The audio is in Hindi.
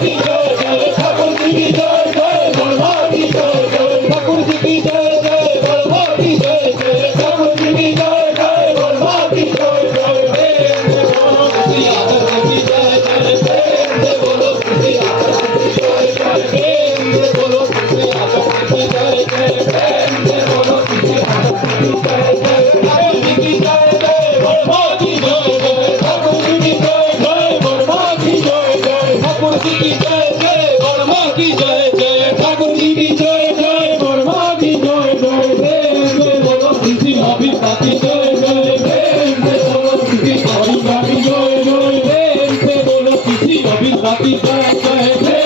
की जय जय ठाकुर जी की जय जय बड़मा की जय जय ठाकुर जी की जय जय बड़मा की जय जय ठाकुर जी की जय जय बड़मा की जय जय प्रेम से बोलो श्री आदर की जय जय प्रेम से बोलो श्री आदर की जय जय प्रेम से बोलो श्री आदर की जय जय प्रेम से बोलो श्री आदर की जय जय ठाकुर जी की जय जय बड़मा की जय जय ठाकुर जी की जय जय बड़मा की जय जय ठाकुर जी की जय जय बड़मा की जय जय ठाकुर जी की जय जय बड़मा की जय जय प्रेम से बोलो किसी माफिका की जय जय प्रेम से बोलो किसी माफिका की जय जय प्रेम से बोलो किसी माफिका की जय जय